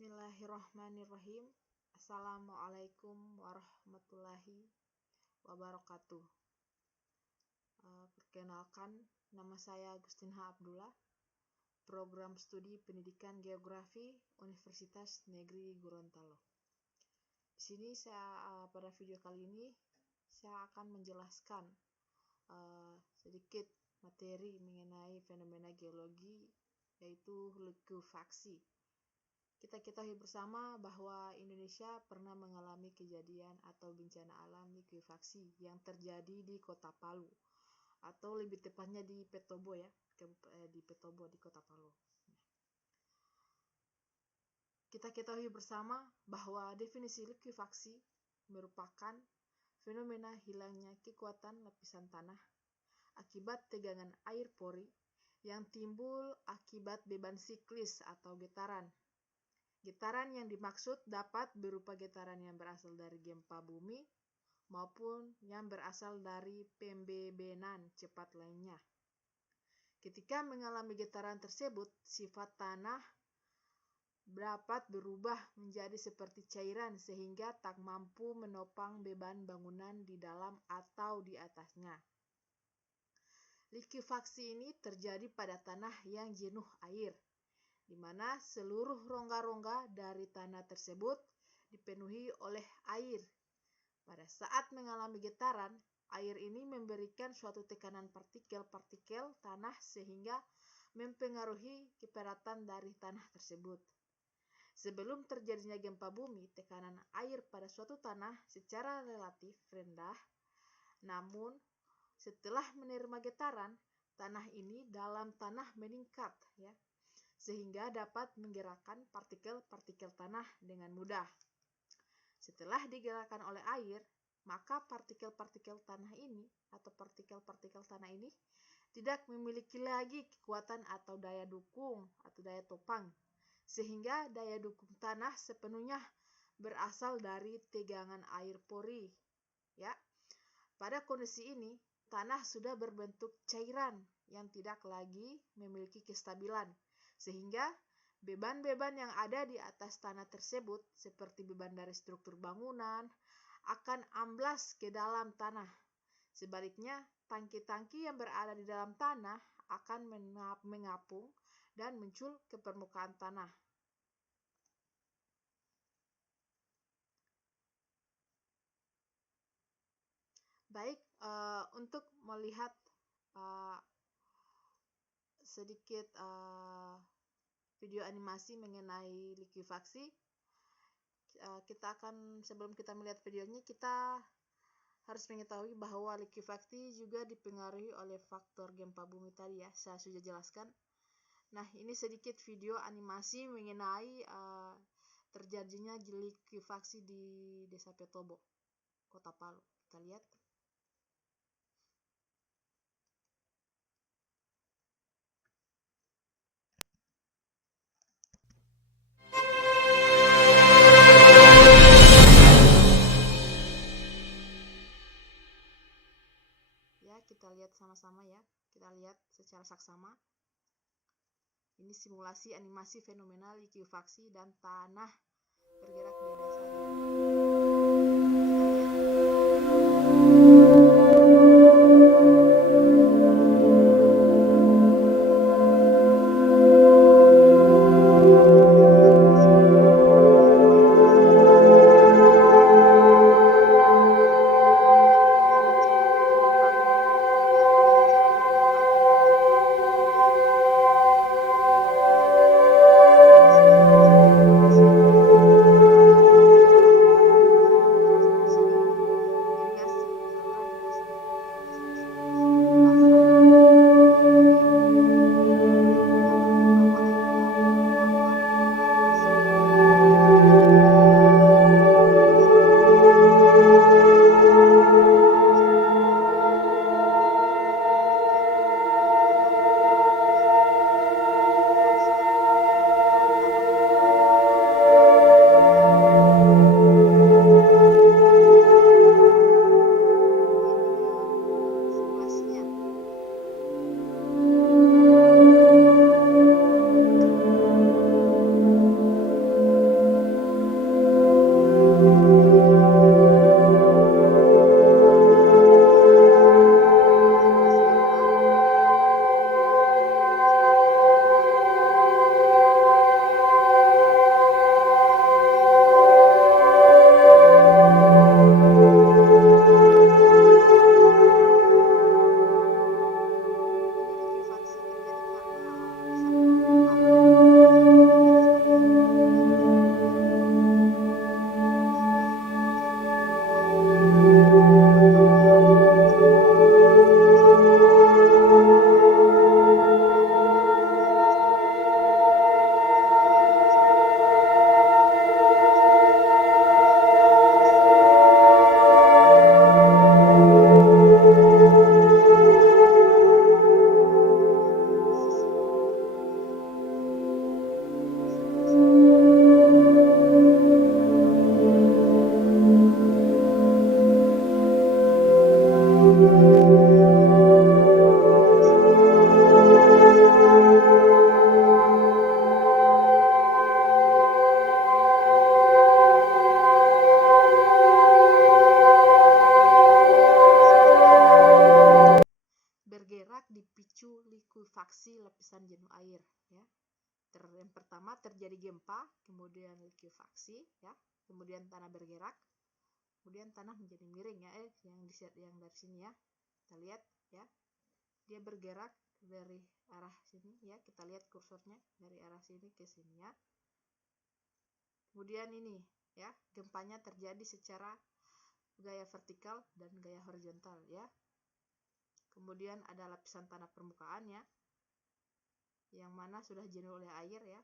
Bismillahirrahmanirrahim. Assalamualaikum warahmatullahi wabarakatuh. Perkenalkan, nama saya Agustinha Abdullah, Program Studi Pendidikan Geografi Universitas Negeri Gorontalo. Di sini pada video kali ini saya akan menjelaskan sedikit materi mengenai fenomena geologi, yaitu likuifaksi. Kita ketahui bersama bahwa Indonesia pernah mengalami kejadian atau bencana alam likuifaksi yang terjadi di Kota Palu, atau lebih tepatnya di Petobo ya, di Petobo di Kota Palu. Kita ketahui bersama bahwa definisi likuifaksi merupakan fenomena hilangnya kekuatan lapisan tanah akibat tegangan air pori yang timbul akibat beban siklis atau getaran. Getaran yang dimaksud dapat berupa getaran yang berasal dari gempa bumi maupun yang berasal dari pembebenan cepat lainnya. Ketika mengalami getaran tersebut, sifat tanah dapat berubah menjadi seperti cairan sehingga tak mampu menopang beban bangunan di dalam atau di atasnya. Likuifaksi ini terjadi pada tanah yang jenuh air, di mana seluruh rongga-rongga dari tanah tersebut dipenuhi oleh air. Pada saat mengalami getaran, air ini memberikan suatu tekanan partikel-partikel tanah sehingga mempengaruhi kepadatan dari tanah tersebut. Sebelum terjadinya gempa bumi, tekanan air pada suatu tanah secara relatif rendah. Namun, setelah menerima getaran, tanah ini dalam tanah meningkat ya, sehingga dapat menggerakkan partikel-partikel tanah dengan mudah. Setelah digerakkan oleh air, maka partikel-partikel tanah ini atau partikel-partikel tanah ini tidak memiliki lagi kekuatan atau daya dukung atau daya topang, sehingga daya dukung tanah sepenuhnya berasal dari tegangan air pori. Ya, pada kondisi ini tanah sudah berbentuk cairan yang tidak lagi memiliki kestabilan, sehingga beban-beban yang ada di atas tanah tersebut, seperti beban dari struktur bangunan, akan amblas ke dalam tanah. Sebaliknya, tangki-tangki yang berada di dalam tanah akan mengapung dan muncul ke permukaan tanah. Baik, untuk melihat sedikit video animasi mengenai likuifaksi, kita akan, sebelum kita melihat videonya, kita harus mengetahui bahwa likuifaksi juga dipengaruhi oleh faktor gempa bumi tadi ya, saya sudah jelaskan. Nah, ini sedikit video animasi mengenai terjadinya likuifaksi di Desa Petobo, Kota Palu. Kita lihat. Kita lihat sama-sama ya. Kita lihat secara saksama. Ini simulasi animasi fenomena likuifaksi dan tanah bergerak di desa ini. jenuh air ya. Yang pertama terjadi gempa, kemudian likuifaksi ya, kemudian tanah bergerak, kemudian tanah menjadi miring ya, yang dari sini ya. Kita lihat ya. Dia bergerak dari arah sini ya, kita lihat kursornya dari arah sini ke sini ya. Kemudian ini ya, gempanya terjadi secara gaya vertikal dan gaya horizontal ya. Kemudian ada lapisan tanah permukaan ya, yang mana sudah jenuh oleh air ya.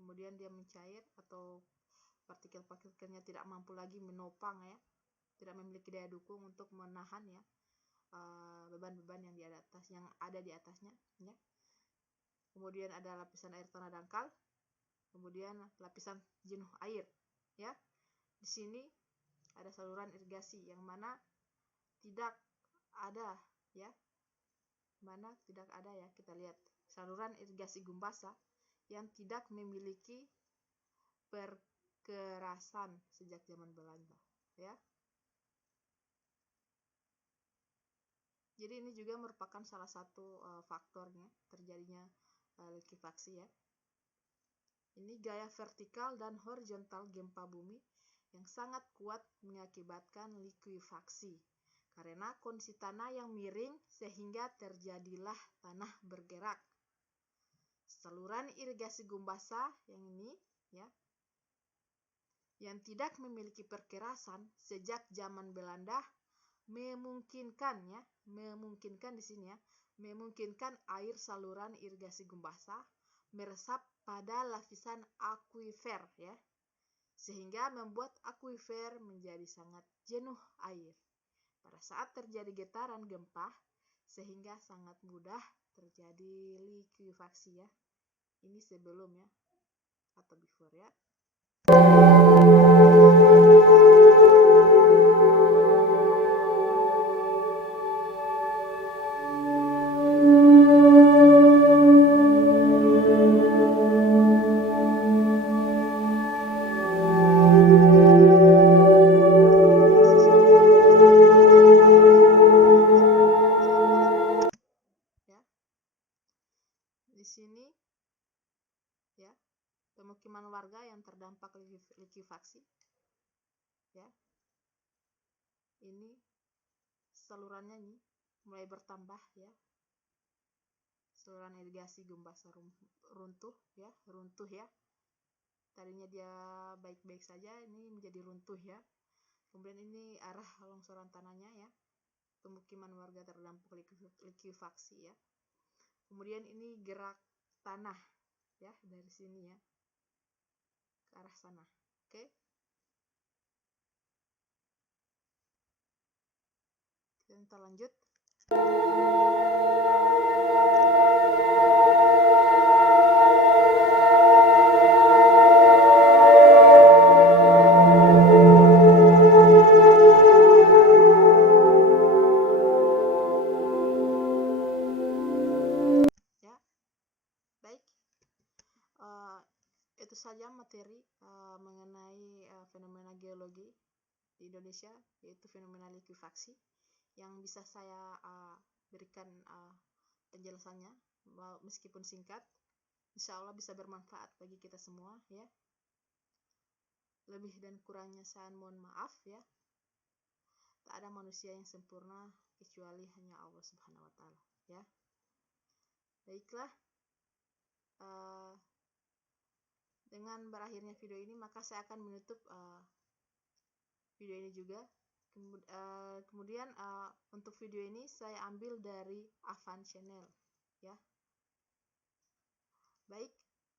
Kemudian dia mencair atau partikel-partikelnya tidak mampu lagi menopang ya, tidak memiliki daya dukung untuk menahan ya beban-beban yang ada di atasnya ya. Kemudian ada lapisan air tanah dangkal, kemudian lapisan jenuh air ya. Di sini ada saluran irigasi yang mana tidak ada ya. Kita lihat saluran irigasi Gumbasa yang tidak memiliki perkerasan sejak zaman Belanda ya. Jadi ini juga merupakan salah satu faktornya terjadinya likuifaksi ya. Ini gaya vertikal dan horizontal gempa bumi yang sangat kuat mengakibatkan likuifaksi karena kondisi tanah yang miring sehingga terjadilah tanah bergerak. Saluran irigasi Gumbasa yang ini ya, yang tidak memiliki perkerasan sejak zaman Belanda memungkinkan di sini ya, memungkinkan air saluran irigasi Gumbasa meresap pada lapisan akuifer ya, sehingga membuat akuifer menjadi sangat jenuh air pada saat terjadi getaran gempa, sehingga sangat mudah terjadi likuifaksi ya. Ini sebelum ya atau before ya. Di sini ya, pemukiman warga yang terdampak likuifaksi ya. Ini salurannya ini mulai bertambah ya. Saluran irigasi Gumbasa runtuh ya. Tadinya dia baik-baik saja, ini menjadi runtuh ya. Kemudian ini arah longsoran tanahnya ya. Pemukiman warga terdampak likuifaksi ya. Kemudian ini gerak tanah ya dari sini ya ke arah sana. Oke. Kita lanjut. Itu saja materi mengenai fenomena geologi di Indonesia, yaitu fenomena likuifaksi yang bisa saya berikan penjelasannya, meskipun singkat. Insya Allah bisa bermanfaat bagi kita semua ya. Lebih dan kurangnya saya mohon maaf ya. Tak ada manusia yang sempurna kecuali hanya Allah Subhanahu wa Ta'ala ya. Baiklah, dengan berakhirnya video ini maka saya akan menutup video ini juga. Kemudian untuk video ini saya ambil dari Avan Channel ya. Baik,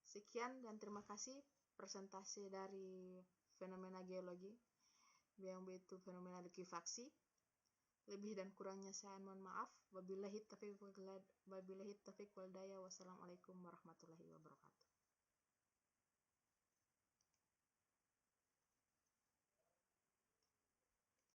sekian dan terima kasih presentasi dari fenomena geologi yang itu fenomena likuifaksi. Lebih dan kurangnya saya mohon maaf. Wabillahi taufiq wal hidayah. Wassalamualaikum warahmatullahi wabarakatuh.